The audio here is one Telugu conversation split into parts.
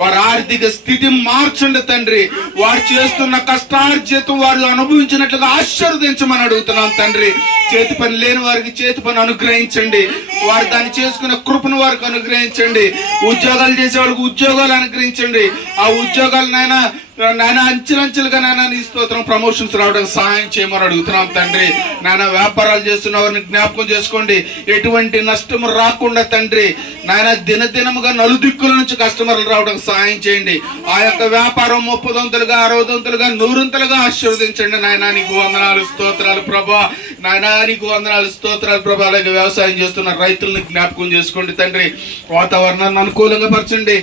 వారి ఆర్థిక స్థితి మార్చండి తండ్రి. వారు చేస్తున్న కష్టార్జితం వారు అనుభవించినట్లుగా ఆశీర్వదించమని అడుగుతున్నాం తండ్రి. చేతి పని లేని వారికి చేతి పని అనుగ్రహించండి. వారు దాన్ని చేసుకునే కృపను వారికి అనుగ్రహించండి. ఉద్యోగాలు చేసే వాళ్ళకి ఉద్యోగాలు అనుగ్రహించండి. ఆ ఉద్యోగాలు నాయన అంచెలంచెలుగా నాయన నీ స్తోత్రం ప్రమోషన్స్ రావడానికి సహాయం చేయమని అడుగుతున్నాం తండ్రి. నాయన వ్యాపారాలు చేస్తున్న వారిని జ్ఞాపకం చేసుకోండి. ఎటువంటి నష్టం రాకుండా తండ్రి నాయన దినదినముగా నలుదిక్కుల నుంచి కస్టమర్లు రావడానికి సహాయం చేయండి. ఆ యొక్క వ్యాపారం 30 60 100 ఆశీర్వదించండి. నాయన నీకు వందనాలు స్తోత్రాలు ప్రభా. నాయన నీకు వందనాలు స్తోత్రాలు ప్రభా. అలాగే వ్యవసాయం చేస్తున్న రైతులను జ్ఞాపకం చేసుకోండి తండ్రి. వాతావరణాన్ని అనుకూలంగా పరచండి.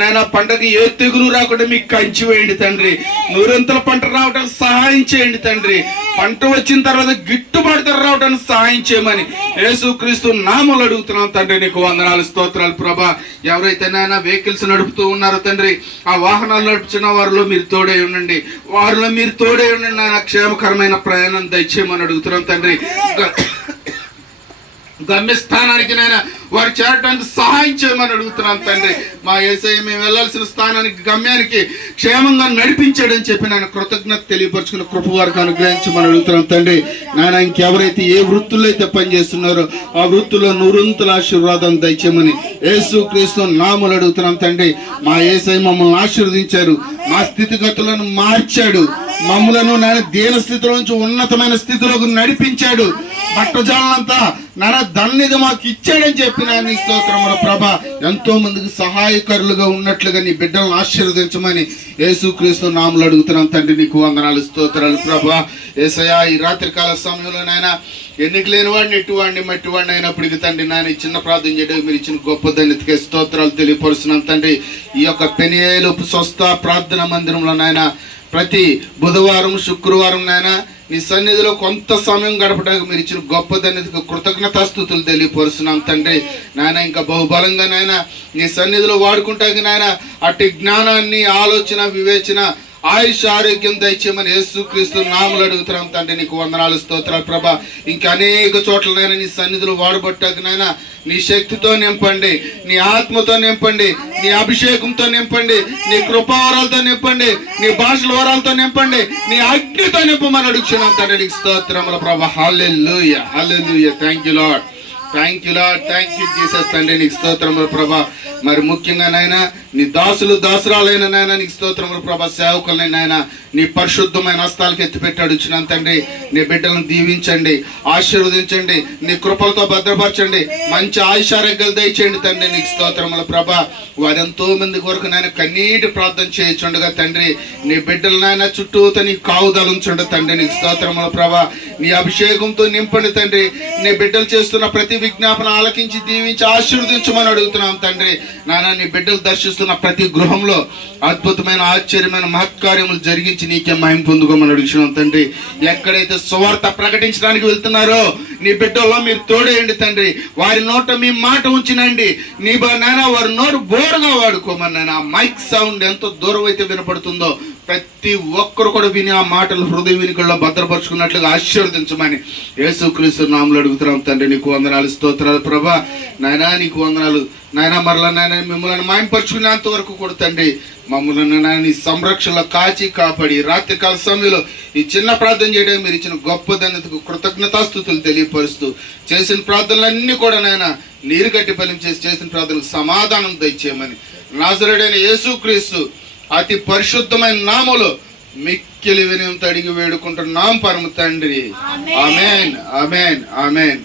నాయన పంటకి ఏ తెగులు రాకుండా మీకు కంచి వేయండి తండ్రి. 100 పంట రావడానికి సహాయం చేయండి తండ్రి. పంట వచ్చిన తర్వాత గిట్టుబాటు ధర రావడానికి సహాయం చేయమని యేసుక్రీస్తు నామములో అడుగుతున్నాం తండ్రి. నీకు వందనాలు స్తోత్రాలు ప్రభా. ఎవరైతే నాయన వెహికల్స్ నడుపుతూ ఉన్నారో తండ్రి, ఆ వాహనాలు నడుపుతున్న వారిలో మీరు తోడే ఉండండి. వారిలో మీరు తోడే ఉండండి. నాయన క్షేమకరమైన ప్రయాణం దయచేయమని అడుగుతున్నాం తండ్రి. గమ్యస్థానానికి నాయన వారు చేరడానికి సహాయం చేయమని అడుగుతున్నాం తండ్రి. మా యేసయ్య మేము వెళ్లాల్సిన స్థానానికి గమ్యానికి క్షేమంగా నడిపించాడని చెప్పి నాయన కృతజ్ఞత తెలియపరుచుకున్న కృప వారికి అనుగ్రహించమని అడుగుతున్నాం తండ్రి. నాయన ఇంకెవరైతే ఏ వృత్తుల్లో అయితే పనిచేస్తున్నారో ఆ వృత్తుల్లో 100 ఆశీర్వాదం దయచేయమని యేసుక్రీస్తు నామములో అడుగుతున్నాం తండ్రి. మా యేసయ్య మమ్మల్ని ఆశీర్వదించారు. మా స్థితిగతులను మార్చాడు. మమ్మలను నాయన దీన స్థితిలో నుంచి ఉన్నతమైన స్థితిలోకి నడిపించాడు. పట్టజాలంతా నాన్న ధన్యత మాకు ఇచ్చాడని చెప్పిన నీ స్తోత్రముల ప్రభ. ఎంతో మందికి సహాయకరులుగా ఉన్నట్లుగా నీ బిడ్డలను ఆశీర్వదించమని యేసుక్రీస్తు నామములో అడుగుతున్నాం తండ్రి. నీకు వందనాలు స్తోత్రాలు ప్రభ. యేసయ్యా ఈ రాత్రికాల సమయంలో నాయన ఎన్నిక లేని వాడిని ఎట్టువాడిని మట్టివాడిని అయినప్పటికీ తండ్రి నాయన చిన్న ప్రార్థన చేయడానికి మీరు ఇచ్చిన గొప్ప ధన్యతకే స్తోత్రాలు తెలియపరుస్తున్నాం తండ్రి. ఈ యొక్క పెనియేలు స్వస్థ ప్రార్థన మందిరంలో నాయన ప్రతి బుధవారం శుక్రవారం నాయన నీ సన్నిధిలో కొంత సమయం గడపడానికి మీరు ఇచ్చిన గొప్ప ధన్యతకు కృతజ్ఞతాస్తుతులు తెలియపరుస్తున్నాం తండ్రి. నాయన ఇంకా బహుబలంగా నాయన నీ సన్నిధిలో వాడుకుంటాకి నాయన అట్టి జ్ఞానాన్ని ఆలోచన వివేచన ఆయుష్ ఆరోగ్యం దయచేయమని యేసుక్రీస్తు నామములో అడుగుతున్నాం తండ్రి. నీకు వందనాలు స్తోత్రాలు ప్రభా. ఇంకా అనేక చోట్లనైనా నీ సన్నిధిలో వాడబట్టాక నాయన నీ శక్తితో నింపండి, నీ ఆత్మతో నింపండి, నీ అభిషేకంతో నింపండి, నీ కృపావరాలతో నింపండి, నీ భాషల వరాలతో నింపండి, నీ అగ్నితో నింపమని అడుగుతున్నాం తండ్రి. నీకు స్తోత్రములు ప్రభా. Hallelujah hallelujah. Thank you lord, thank you lord, thank you Jesus తండ్రి. నీకు స్తోత్రములు ప్రభా. మరి ముఖ్యంగా నాయన నీ దాసులు దాసురాలైన నాయన నీకు స్తోత్రములు ప్రభా. సేవకులని నాయన నీ పరిశుద్ధమైన హస్తాలకు ఎత్తిపెట్టాడు ఇచ్చినాను తండ్రి. నీ బిడ్డలను దీవించండి, ఆశీర్వదించండి, నీ కృపలతో భద్రపరచండి, మంచి ఆయుషారోగ్యాలు దయచేయండి తండ్రి. నీకు స్తోత్రముల ప్రభా. వారు ఎంతో మంది కొరకు నాయన కన్నీటి ప్రార్థన చేయించుండగా తండ్రి నీ బిడ్డలు నాయన చుట్టూతో నీ కావుదలు ఉంచండి తండ్రి. నీకు స్తోత్రముల ప్రభా. నీ అభిషేకంతో నింపండి తండ్రి. నీ బిడ్డలు చేస్తున్న ప్రతి విజ్ఞాపన ఆలకించి దీవించి ఆశీర్వదించమని అడుగుతున్నాం తండ్రి. నాయన నీ బిడ్డలు దర్శిస్తున్న ప్రతి గృహంలో అద్భుతమైన ఆశ్చర్యమైన మహత్కార్యములు జరిగించి నీకే మహిమ పొందుకోమని అడుగుతున్నాం తండ్రి. ఎక్కడైతే సువార్త ప్రకటించడానికి వెళ్తున్నారో నీ బిడ్డల్లో మీరు తోడేయండి తండ్రి. వారి నోట మీ మాట ఉంచినండి. నీ నాయన వారి నోరు బోరుగా వాడుకోమని నాయన. ఆ మైక్ సౌండ్ ఎంతో దూరం అయితే వినపడుతుందో ప్రతి ఒక్కరు కూడా విని ఆ మాటలు హృదయ వినికల్లో భద్రపరుచుకున్నట్లుగా ఆశీర్వదించమని యేసుక్రీస్తు నామములో అడుగుతున్నాం తండ్రి. నీకు వందనాలు స్తోత్రాలు ప్రభా. నాయనా నీకు వందనాలు నాయన. మరలా నాయన మిమ్మల్ని మాయంపరుచుకునేంత వరకు కూడా తండ్రి మమ్మల్ని నాయన నీ సంరక్షణలో కాచి కాపాడి రాత్రికాల సమయంలో ఈ చిన్న ప్రార్థన చేయడానికి మీరు ఇచ్చిన గొప్ప ధన్యతకు కృతజ్ఞతాస్తుతులు తెలియపరుస్తూ చేసిన ప్రార్థనలన్నీ కూడా నాయన నీరు కట్టి ఫలం చేసిన ప్రార్థనకు సమాధానం దయచేయమని నాజరేయుడైన యేసుక్రీస్తు అతి పరిశుద్ధమైన నామములో మిక్కిలి వినయంతో అడిగి వేడుకుంటున్నాం పరమ తండ్రి. ఆమేన్ ఆమేన్ ఆమేన్.